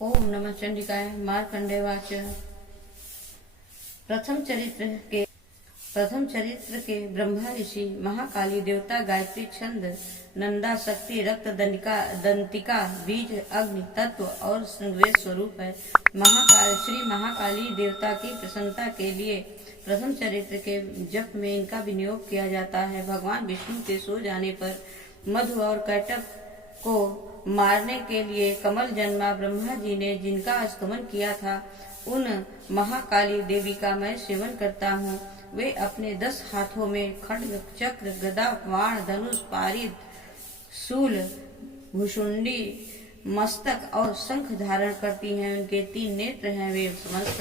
ओम नमः चंडिकाय। मार्कंडेयवाच। प्रथम चरित्र के ब्रह्मा ऋषि महाकाली देवता गायत्री छंद नंदा शक्ति रक्त दंतिका बीज अग्नि तत्व और संवेद स्वरूप है। श्री महाकाली देवता की प्रसन्नता के लिए प्रथम चरित्र के जप में इनका विनियोग किया जाता है। भगवान विष्णु के सो जाने पर मधु और कैटभ को मारने के लिए कमल जन्मा ब्रह्मा जी ने जिनका स्तमन किया था, उन महाकाली देवी का मैं सेवन करता हूँ। वे अपने 10 हाथों में खड्ग चक्र गदा बाण धनुष पारिद शूल भुषुंडी मस्तक और शंख धारण करती हैं। उनके 3 नेत्र हैं। वे समस्त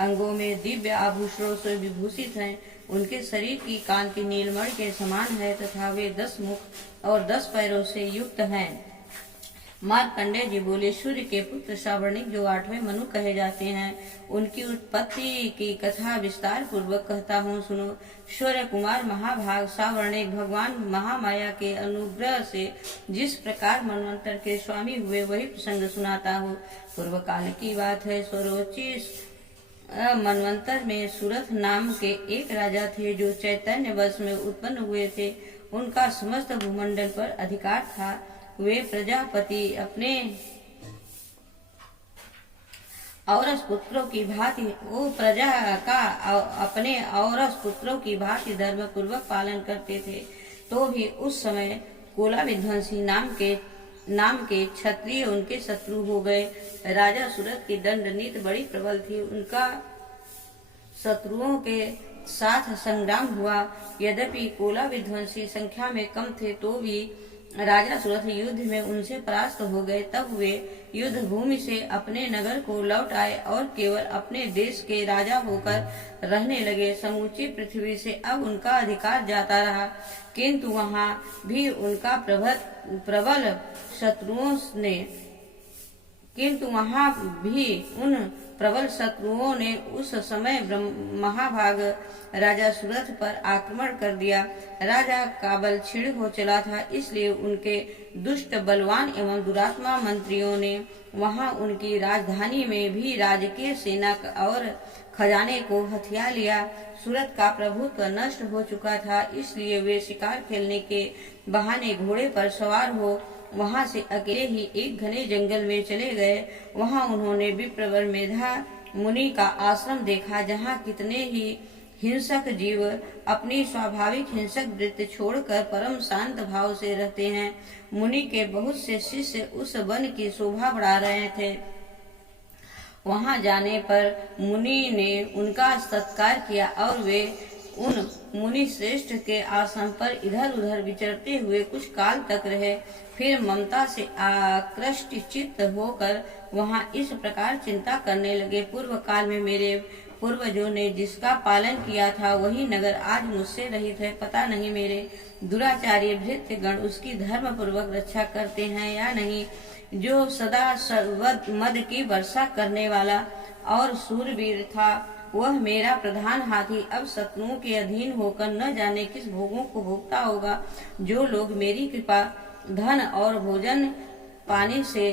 अंगों में दिव्य आभूषणों से विभूषित हैं। उनके शरीर की कांति नीलमणि के समान है तथा वे 10 मुख और 10 पैरों से युक्त हैं। मार्कंडेय जी बोले, सूर्य के पुत्र सावर्णिक जो 8वें मनु कहे जाते हैं, उनकी उत्पत्ति की कथा विस्तार पूर्वक कहता हूँ, सुनो। सूर्य कुमार महाभाग सावर्णिक भगवान महामाया के अनुग्रह से जिस प्रकार मनवंतर के स्वामी हुए वही प्रसंग सुनाता हूँ। पूर्व काल की बात है। स्वरोची मनवंतर में सूरथ नाम के एक राजा थे जो चैतन्य वश में उत्पन्न हुए थे। उनका समस्त भूमंडल पर अधिकार था। वे प्रजापति अपने औरस पुत्रों की भांति वो प्रजा का अपने औरस पुत्रों की भांति धर्म पूर्वक पालन करते थे। तो भी उस समय कोला विध्वंसी नाम के क्षत्रिय उनके शत्रु हो गए। राजा सूरत की दंड नीति बड़ी प्रबल थी। उनका शत्रुओं के साथ संग्राम हुआ। यद्यपि कोला विध्वंसी संख्या में कम थे तो भी राजा सूरत युद्ध में उनसे परास्त हो गए। तब वे युद्ध भूमि से अपने नगर को लौट आए और केवल अपने देश के राजा होकर रहने लगे। समूची पृथ्वी से अब उनका अधिकार जाता रहा, किंतु वहां भी उनका प्रबल शत्रुओं ने उस समय महाभाग राजा सूरथ पर आक्रमण कर दिया। राजा का बल क्षीण हो चला था, इसलिए उनके दुष्ट बलवान एवं दुरात्मा मंत्रियों ने वहां उनकी राजधानी में भी राजकीय सेना और खजाने को हथिया लिया। सूरत का प्रभुत्व नष्ट हो चुका था, इसलिए वे शिकार खेलने के बहाने घोड़े पर सवार हो वहां से अकेले ही एक घने जंगल में चले गए। वहां उन्होंने विप्रवर मेधा मुनि का आश्रम देखा, जहां कितने ही हिंसक जीव अपनी स्वाभाविक हिंसक वृत्ति छोड़कर परम शांत भाव से रहते हैं। मुनि के बहुत से शिष्य उस वन की शोभा बढ़ा रहे थे। वहां जाने पर मुनि ने उनका सत्कार किया और वे उन मुनि श्रेष्ठ के आश्रम पर इधर उधर विचरते हुए कुछ काल तक रहे। फिर ममता से आकृष्ट चित्त होकर वहां इस प्रकार चिंता करने लगे, पूर्व काल में मेरे पूर्वजों ने जिसका पालन किया था वही नगर आज मुझसे रहित है। पता नहीं मेरे दुराचार्य भृत्य गण उसकी धर्म पूर्वक रक्षा करते हैं या नहीं। जो सदा मद की वर्षा करने वाला और सूरवीर था, वह मेरा प्रधान हाथी अब शत्रुओं के अधीन होकर न जाने किस भोगों को भोगता होगा। जो लोग मेरी कृपा धन और भोजन पाने से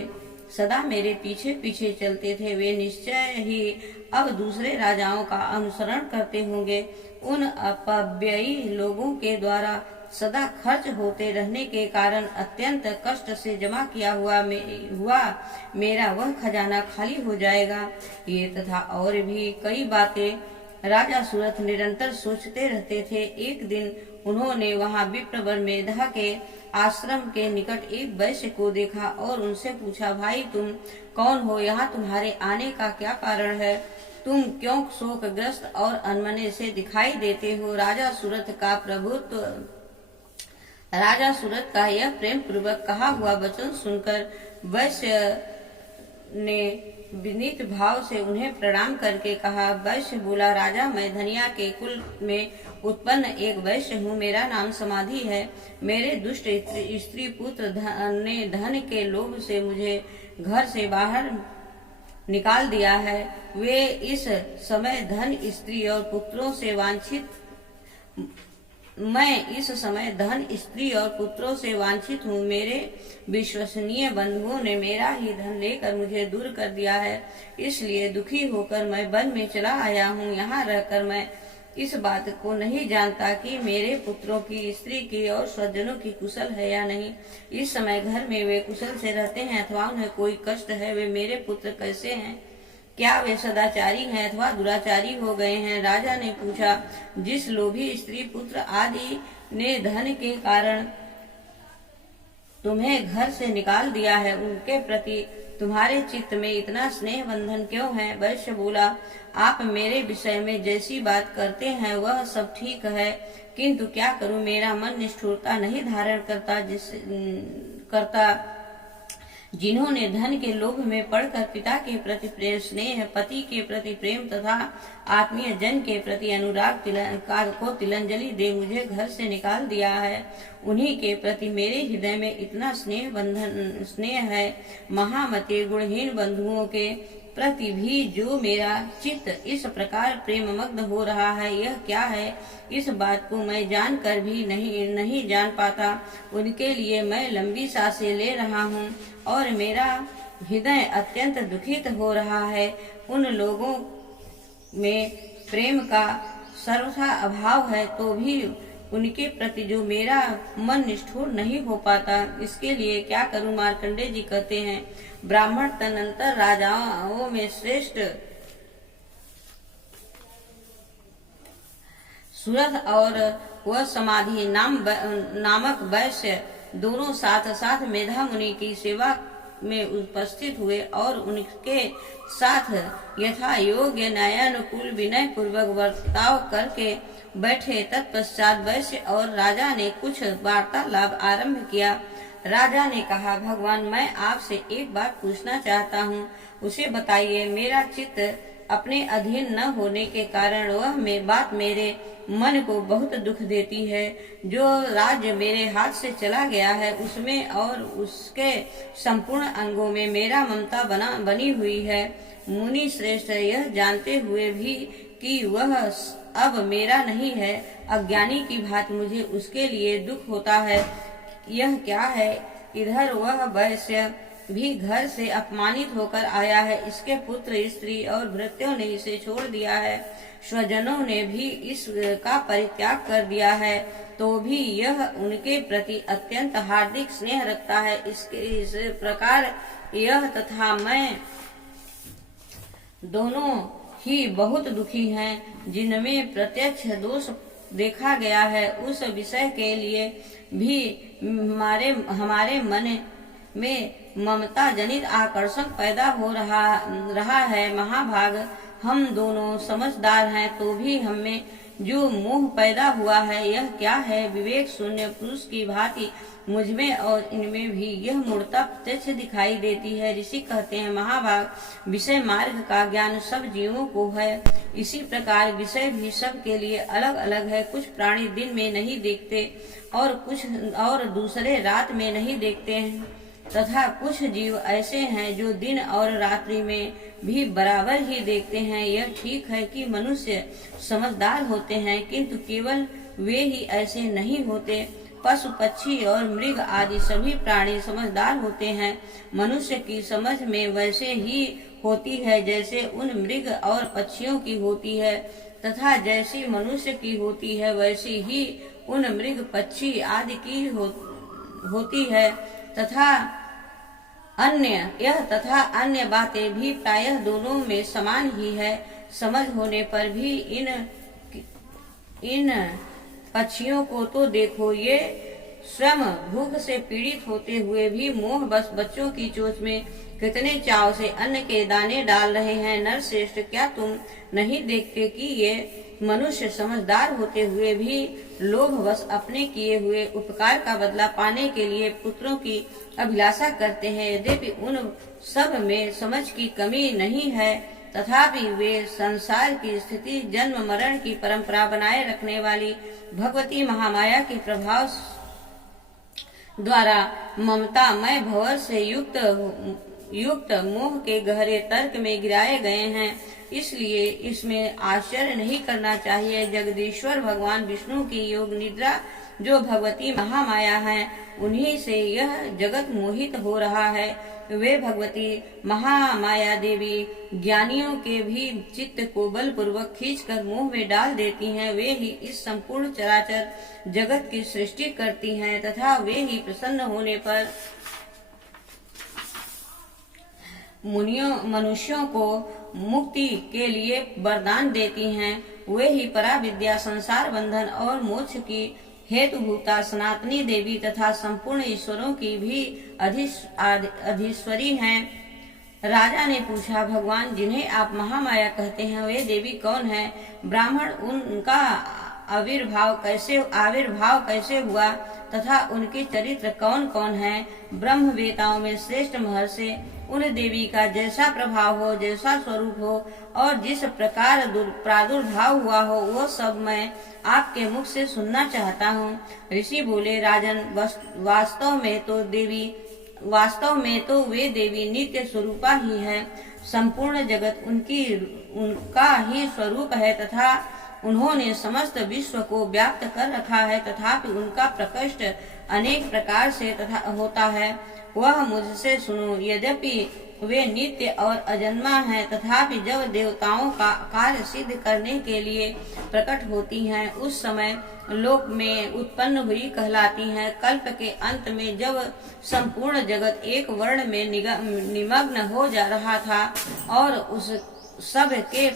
सदा मेरे पीछे पीछे चलते थे, वे निश्चय ही अब दूसरे राजाओं का अनुसरण करते होंगे। उन अपव्ययी लोगों के द्वारा सदा खर्च होते रहने के कारण अत्यंत कष्ट से जमा किया हुआ मेरा वह खजाना खाली हो जाएगा। ये तथा और भी कई बातें राजा सूरथ निरंतर सोचते रहते थे। एक दिन उन्होंने वहां विप्रवर मेधा के आश्रम के निकट एक वैश्य को देखा और उनसे पूछा, भाई तुम कौन हो? यहाँ तुम्हारे आने का क्या कारण है? तुम क्यों शोकग्रस्त और अनमने से दिखाई देते हो? राजा सूरत का यह प्रेम पूर्वक कहा हुआ वचन सुनकर वैश्य ने विनीत भाव से उन्हें प्रणाम करके कहा। वैश्य बोला, राजा मैं धनिया के कुल में उत्पन्न एक वैश्य हूँ। मेरा नाम समाधि है। मेरे दुष्ट स्त्री पुत्र ने धन के लोभ से मुझे घर से बाहर निकाल दिया है। वे इस समय धन, स्त्री और पुत्रों से वांछित मैं इस समय धन, स्त्री और पुत्रों से वांछित हूँ। मेरे विश्वसनीय बंधुओं ने मेरा ही धन लेकर मुझे दूर कर दिया है, इसलिए दुखी होकर मैं वन में चला आया हूँ। यहाँ रहकर मैं इस बात को नहीं जानता कि मेरे पुत्रों की, स्त्री की और स्वजनों की कुशल है या नहीं। इस समय घर में वे कुशल से रहते हैं अथवा उन्हें कोई कष्ट है। वे मेरे पुत्र कैसे हैं? क्या वे सदाचारी हैं अथवा दुराचारी हो गए हैं? राजा ने पूछा। जिस लोभी स्त्री, पुत्र आदि ने धन के कारण तुम्हें घर से निकाल दिया है, उनके प्रति तुम्हारे चित्त में इतना स्नेह बंधन क्यों है? वैश्य बोला, आप मेरे विषय में जैसी बात करते हैं वह सब ठीक है, किंतु क्या करूं, मेरा मन निष्ठुरता नहीं धारण करता। जिन्होंने धन के लोभ में पड़कर पिता के प्रति प्रेम, स्नेह, पति के प्रति प्रेम तथा आत्मीय जन के प्रति अनुराग को तिलंजलि दे मुझे घर से निकाल दिया है, उन्हीं के प्रति मेरे हृदय में इतना स्नेह है। महामते गुणहीन बंधुओं के प्रति भी जो मेरा चित्त इस प्रकार प्रेम मग्न हो रहा है, यह क्या है? इस बात को मैं जानकर भी नहीं जान पाता। उनके लिए मैं लंबी सांसें ले रहा हूँ और मेरा हृदय अत्यंत दुखित हो रहा है। उन लोगों में प्रेम का सर्वथा अभाव है, तो भी उनके प्रति जो मेरा मन निष्ठुर नहीं हो पाता, इसके लिए क्या करूं? मार्कंडेय जी कहते हैं, ब्राह्मण तदनंतर राजाओं में श्रेष्ठ सुरथ और वह समाधि नामक वैश्य दोनों साथ साथ मेधा मुनि की सेवा में उपस्थित हुए और उनके साथ यथा योग्य न्यायानुकूल विनय पूर्वक बर्ताव करके बैठे। तत्पश्चात वैश्य और राजा ने कुछ वार्तालाप आरंभ किया। राजा ने कहा, भगवान, मैं आपसे एक बात पूछना चाहता हूँ, उसे बताइए। मेरा चित्त अपने अधीन न होने के कारण वह बात मेरे मन को बहुत दुख देती है। जो राज्य मेरे हाथ से चला गया है उसमें और उसके संपूर्ण अंगों में मेरा ममता बनी हुई है। मुनि श्रेष्ठ, यह जानते हुए भी कि वह अब मेरा नहीं है, अज्ञानी की भांति मुझे उसके लिए दुख होता है। यह क्या है? इधर वह वैश्य भी घर से अपमानित होकर आया है, इसके पुत्र, स्त्री और भृत्यों ने इसे छोड़ दिया है, स्वजनों ने भी इसका परित्याग कर दिया है, तो भी यह उनके प्रति अत्यंत हार्दिक स्नेह रखता है। इस प्रकार यह तथा मैं दोनों ही बहुत दुखी हैं। जिनमें प्रत्यक्ष दोष देखा गया है, उस विषय के लिए भी हमारे मन में ममता जनित आकर्षण पैदा हो रहा है। महाभाग, हम दोनों समझदार हैं, तो भी हमें जो मोह पैदा हुआ है, यह क्या है? विवेक शून्य पुरुष की भांति मुझमें और इनमें भी यह मूर्ता प्रत्यक्ष दिखाई देती है। ऋषि कहते हैं, महाभाग, विषय मार्ग का ज्ञान सब जीवों को है, इसी प्रकार विषय भी सब के लिए अलग अलग है। कुछ प्राणी दिन में नहीं देखते और दूसरे रात में नहीं देखते हैं, तथा कुछ जीव ऐसे हैं जो दिन और रात्रि में भी बराबर ही देखते हैं। यह ठीक है कि मनुष्य समझदार होते हैं, किंतु केवल वे ही ऐसे नहीं होते। पशु, पक्षी और मृग आदि सभी प्राणी समझदार होते हैं। मनुष्य की समझ में वैसे ही होती है जैसे उन मृग और पक्षियों की होती है, तथा जैसी मनुष्य की होती है वैसी ही उन मृग, पक्षी आदि की होती है। तथा अन्य बातें भी प्रायः दोनों में समान ही है। समझ होने पर भी इन पक्षियों को तो देखो, ये स्वयं भूख से पीड़ित होते हुए भी मोह बस बच्चों की चोंच में कितने चाव से अन्न के दाने डाल रहे हैं। नरश्रेष्ठ, क्या तुम नहीं देखते कि ये मनुष्य समझदार होते हुए भी लोभवश अपने किए हुए उपकार का बदला पाने के लिए पुत्रों की अभिलाषा करते हैं? यद्यपि उन सब में समझ की कमी नहीं है, तथापि वे संसार की स्थिति, जन्म मरण की परंपरा बनाए रखने वाली भगवती महामाया के प्रभाव द्वारा ममता मय भंवर से युक्त युक्त मोह के गहरे तर्क में गिराए गए हैं, इसलिए इसमें आश्चर्य नहीं करना चाहिए। जगदीश्वर भगवान विष्णु की योग निद्रा जो भगवती महामाया है, उन्हीं से यह जगत मोहित हो रहा है। वे भगवती महामाया देवी ज्ञानियों के भी चित्त को बलपूर्वक खींचकर मोह में डाल देती हैं। वे ही इस संपूर्ण चराचर जगत की सृष्टि करती हैं तथा वे ही प्रसन्न होने पर मनुष्यों को मुक्ति के लिए वरदान देती हैं। वे ही पराविद्या, संसार बंधन और मोक्ष की हेतुभूता सनातनी देवी तथा संपूर्ण ईश्वरों की भी अधीश्वरी हैं। राजा ने पूछा, भगवान जिन्हें आप महामाया कहते हैं, वे देवी कौन है? ब्राह्मण उनका आविर्भाव कैसे हुआ तथा उनके चरित्र कौन कौन है? ब्रह्मवेताओं में श्रेष्ठ महर्षि उन देवी का जैसा प्रभाव हो, जैसा स्वरूप हो और जिस प्रकार प्रादुर्भाव हुआ हो, वो सब मैं आपके मुख से सुनना चाहता हूँ। ऋषि बोले, राजन वास्तव में तो वे देवी नित्य स्वरूपा ही है। संपूर्ण जगत उनका ही स्वरूप है तथा उन्होंने समस्त विश्व को व्याप्त कर रखा है, तथापि उनका प्रकृष्ट अनेक प्रकार से होता है। वह मुझसे सुनो, यद्यपि वे नित्य और अजन्मा हैं, तथापि जब देवताओं का कार्य सिद्ध करने के लिए प्रकट होती हैं, उस समय लोक में उत्पन्न हुई कहलाती हैं। कल्प के अंत में जब संपूर्ण जगत एक वर्ण में निमग्न हो जा रहा था और उस सब के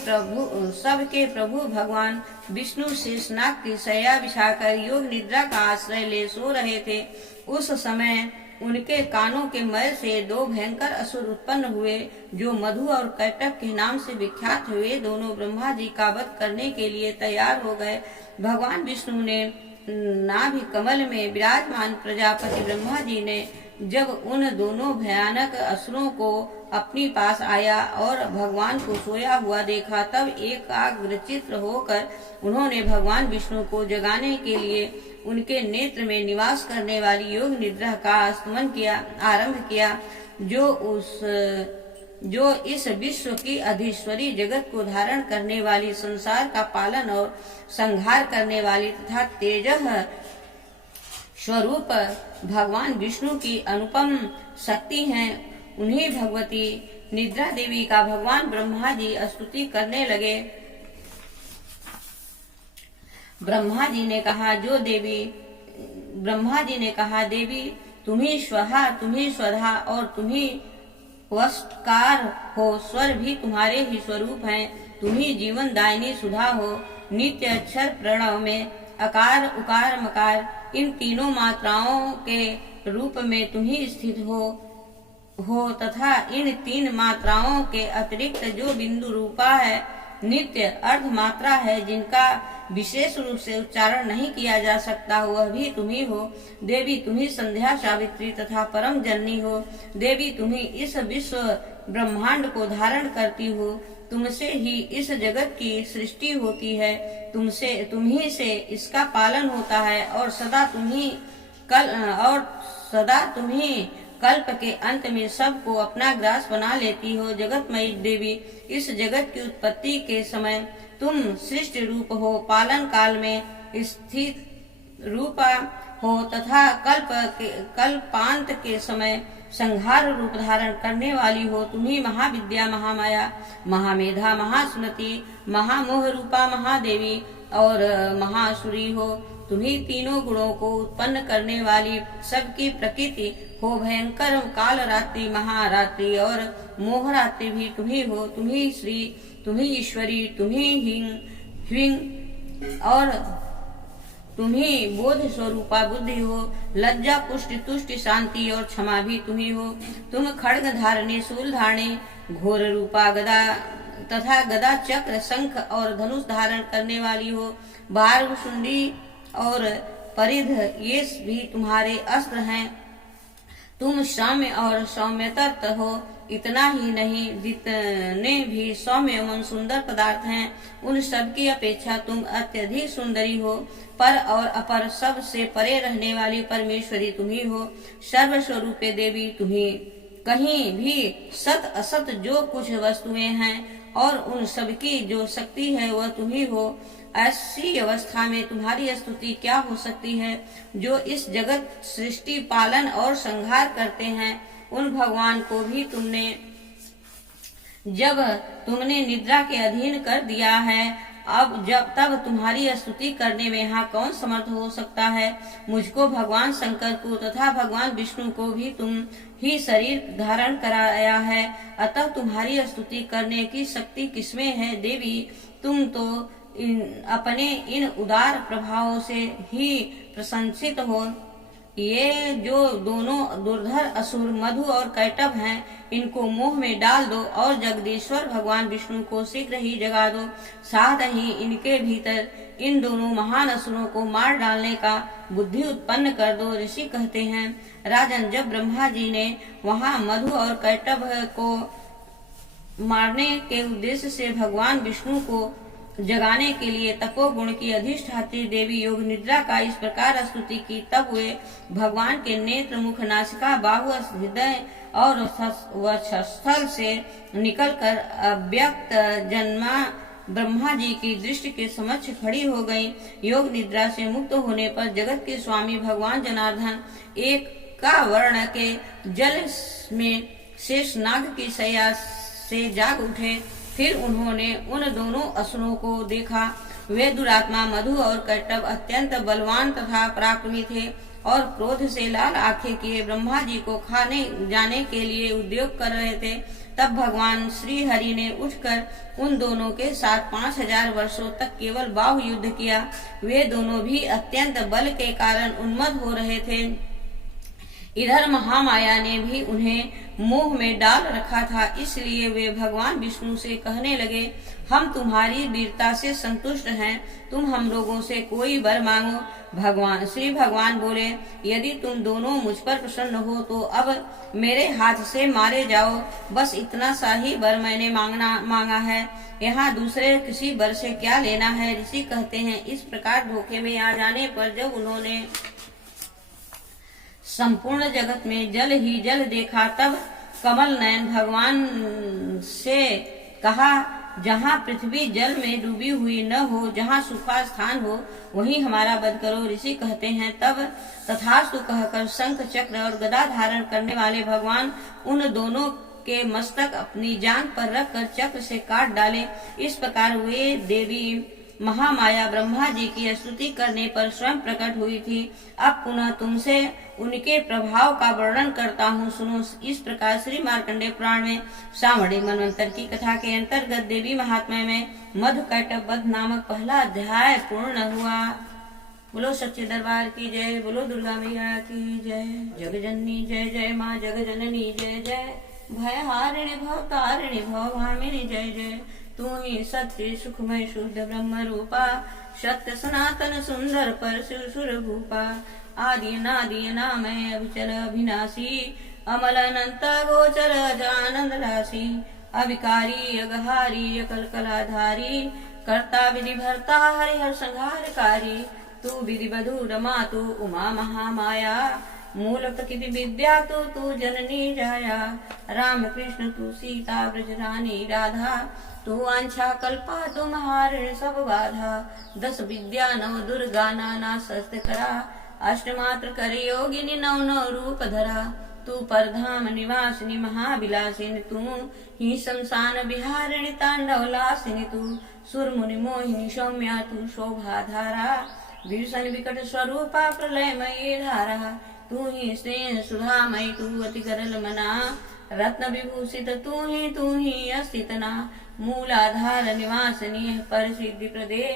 प्रभु भगवान विष्णु शेषनाग की शैया बिछाकर योग निद्रा का आश्रय ले सो रहे थे, उस समय उनके कानों के मय से दो भयंकर असुर उत्पन्न हुए, जो मधु और कैटभ के नाम से विख्यात हुए। दोनों ब्रह्मा जी का वध करने के लिए तैयार हो गए। भगवान विष्णु ने नाभि कमल में विराजमान प्रजापति ब्रह्मा जी ने जब उन दोनों भयानक असुरों को अपनी पास आया और भगवान को सोया हुआ देखा, तब एकाग्रचित्त होकर उन्होंने भगवान विष्णु को जगाने के लिए उनके नेत्र में निवास करने वाली योग निद्रा का स्तमन आरंभ किया, जो इस विश्व की अधीश्वरी, जगत को धारण करने वाली, संसार का पालन और संहार करने वाली तथा तेजः स्वरूप भगवान विष्णु की अनुपम शक्ति हैं। उन्हीं भगवती निद्रा देवी का भगवान ब्रह्मा जी स्तुति करने लगे। ब्रह्मा जी ने कहा, देवी तुम्ही स्वहा, तुम्ही स्वधा और तुम्ही वस्कार हो। स्वर भी तुम्हारे ही स्वरूप हैं। तुम्ही जीवन दायिनी सुधा हो। नित्य अक्षर प्रणव में अकार, उकार, मकार, इन तीनों मात्राओं के रूप में तुम्ही स्थित हो तथा इन तीन मात्राओं के अतिरिक्त जो बिंदु रूपा है, नित्य अर्ध मात्रा है, जिनका विशेष रूप से उच्चारण नहीं किया जा सकता, वह भी तुम्ही हो। देवी तुम्ही संध्या, सावित्री तथा परम जननी हो। देवी तुम्ही इस विश्व ब्रह्मांड को धारण करती हो। तुमसे ही इस जगत की सृष्टि होती है। तुम्ही से इसका पालन होता है और सदा तुम्ही कल्प के अंत में सबको अपना ग्रास बना लेती हो। जगतमयी देवी, इस जगत की उत्पत्ति के समय तुम सृष्टि रूप हो, पालन काल में स्थित रूपा हो तथा कल्पांत के समय संहार रूप धारण करने वाली हो। तुम्ही महाविद्या, महामाया, महामेधा, महासुनति, महामोह रूपा महादेवी और महासुरी हो। तुम्ही तीनों गुणों को उत्पन्न करने वाली, सबकी प्रकृति हो। भयंकर काल रात्रि, महारात्रि और मोहरात्रि भी तुम्ही हो। तुम्ही श्री, तुम्ही ईश्वरी, तुम्ही ह्विंग और तुम्ही बोध स्वरूपा बुद्धि हो। लज्जा, पुष्टि, तुष्टि, शांति और क्षमा भी तुम्ही हो। तुम खड्ग धारणी, शूल धारणी, घोर रूपा गदा तथा गदा, चक्र, शंख और धनुष धारण करने वाली हो। बार्ग, शुंडी और परिध, ये भी तुम्हारे अस्त्र हैं। तुम सौम्य और सौम्यतत्त हो। इतना ही नहीं, जितने भी सौम्य एवं सुंदर पदार्थ हैं, उन सब की अपेक्षा तुम अत्यधिक सुंदरी हो। पर और अपर, सब से परे रहने वाली परमेश्वरी तुम्ही हो। सर्वस्वरूपे देवी तुम्ही कहीं भी सत असत जो कुछ वस्तुएं हैं और उन सबकी जो शक्ति है वह तुम ही हो। ऐसी अवस्था में तुम्हारी स्तुति क्या हो सकती है? जो इस जगत सृष्टि पालन और संहार करते हैं, उन भगवान को भी जब तुमने निद्रा के अधीन कर दिया है, तब तुम्हारी स्तुति करने में यहाँ कौन समर्थ हो सकता है? मुझको, भगवान शंकर को तथा भगवान विष्णु को भी तुम ही शरीर धारण कराया है, अतः तुम्हारी स्तुति करने की शक्ति किसमें है? देवी, तुम तो अपने इन उदार प्रभावों से ही प्रशंसित हो। ये जो दोनों दुर्धर असुर मधु और कैटभ हैं, इनको मोह में डाल दो और जगदीश्वर भगवान विष्णु को शीघ्र ही जगा दो। साथ ही इनके भीतर इन दोनों महान असुरों को मार डालने का बुद्धि उत्पन्न कर दो। ऋषि कहते हैं, राजन, जब ब्रह्मा जी ने वहाँ मधु और कैटभ को मारने के उद्देश्य से भगवान विष्णु को जगाने के लिए तपोगुण की अधिष्ठात्री देवी योग निद्रा का इस प्रकार स्तुति की, तब वे भगवान के नेत्र, मुख, नासिका, बाहु, हृदय और वक्षस्थल से निकलकर अव्यक्त जन्मा ब्रह्मा जी की दृष्टि के समक्ष खड़ी हो गई। योग निद्रा से मुक्त होने पर जगत के स्वामी भगवान जनार्दन एक का वर्ण के जल में शेष नाग की शैया से जाग उठे। फिर उन्होंने उन दोनों असुरों को देखा। वे दुरात्मा मधु और कैटभ अत्यंत बलवान तथा पराक्रमी थे और क्रोध से लाल आंखें किए ब्रह्मा जी को खाने जाने के लिए उद्योग कर रहे थे। तब भगवान श्री हरि ने उठकर उन दोनों के साथ 5000 वर्षों तक केवल बाहु युद्ध किया। वे दोनों भी अत्यंत बल के कारण उन्मत्त हो रहे थे। इधर महामाया ने भी उन्हें मोह में डाल रखा था, इसलिए वे भगवान विष्णु से कहने लगे, हम तुम्हारी वीरता से संतुष्ट हैं, तुम हम लोगों से कोई वर मांगो। श्री भगवान बोले, यदि तुम दोनों मुझ पर प्रसन्न हो तो अब मेरे हाथ से मारे जाओ। बस इतना सा ही वर मैंने मांगा है, यहाँ दूसरे किसी वर से क्या लेना है। ऋषि कहते हैं, इस प्रकार धोखे में आ जाने पर जब उन्होंने संपूर्ण जगत में जल ही जल देखा, तब कमल नयन भगवान से कहा, जहाँ पृथ्वी जल में डूबी हुई न हो, जहाँ सूखा स्थान हो, वहीं हमारा वध करो। ऋषि कहते हैं, तब तथास्तु कहकर शंख, चक्र और गदा धारण करने वाले भगवान उन दोनों के मस्तक अपनी जांघ पर रखकर चक्र से काट डाले। इस प्रकार वे देवी महामाया ब्रह्मा जी की स्तुति करने पर स्वयं प्रकट हुई थी। अब पुनः तुमसे उनके प्रभाव का वर्णन करता हूँ, सुनो। इस प्रकार श्री मार्कंडेय पुराण में सामवेद मनवंतर की कथा के अंतर्गत देवी महात्म्य में मधु कैटभ वध नामक पहला अध्याय पूर्ण हुआ। बोलो सच्चे दरबार की जय, बोलो दुर्गा मैया की जय। जगजननी जय जय माँ जगजननी जय जय, भयहारिणी भवतारिणी भवभामिनी जय जय। तू ही सत्य सुखमय शुद्ध ब्रह्म रूपा, सत्य सनातन सुंदर पर सुर भूपा। आदि नादि नामय अविचल अविनाशी, अमल अनंत गोचर जानंद राशि। अविकारी अगहारी अकल कलाधारी, कर्ता विधि भरता हरिहर संहारकारी। तू विधि बधु रमा तू उमा महामाया, मूल प्रकृति विद्या तू जननी जाया। राम कृष्ण तू सीता ब्रज रानी राधा, तू वांछा कल्पा तुम्हारे सब बाधा। 10 विद्या 9 दुर्गा नाना शस्त्र करा, अष्टमात्र कर योगिनी 9 रूप धरा। तू परधाम निवासिनी महाविलासिनी, तू ही शमशान विहारिणी तांडव लासिनी। तू सुर मुनि मोहिनी सौम्या तू शोभा धारा, भीषण विकट स्वरूपा प्रलयमयी धारा। तू ही स्नेह सुधामयी तू अति गरल मना, रत्न विभूषित तू ही अस्तितना। मूलाधार निवासनी पर सिद्धि प्रदे,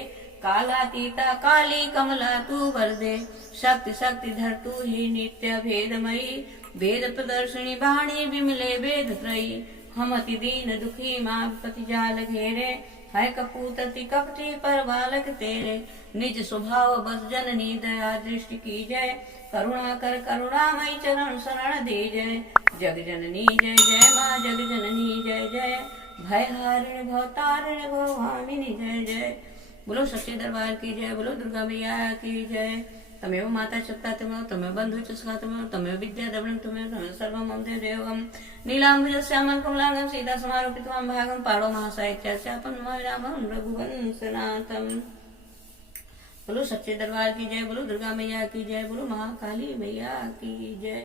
कालातीता काली कमला तू वरदे। शक्ति शक्ति धर तू ही नित्य भेदमयी, वेद प्रदर्शनी वाणी विमले वेद त्रयी। हम अति दीन दुखी माँ पति जाल घेरे, है कपूत अति कपटी पर बालक तेरे। निज स्वभाव बस जननी दया दृष्टि की जय, करुणा कर करुणामयी चरण शरण दे जय। जग जननी जय जय माँ जग जननी जय जय, भयहारिणी भवतारिणी भवभामिनी जय जय। बोलो सच्चे दरबार की जय, बोलो दुर्गा मैया की जय। तमेव माता चक्ता तमेव तमेव बंधु च सखा तमेव तमेव विद्या द्रविणं तमेव सर्वं मम देवं नीलांबुज श्यामं कमलांगं सीता समारोपितवां भागं पाणो महासाहित्यास्यापं रामं रघुवंशनाथं। बोलो सच्चे दरबार की जय, बोलो दुर्गा मैया की जय, बोलो महाकाली मैया की जय।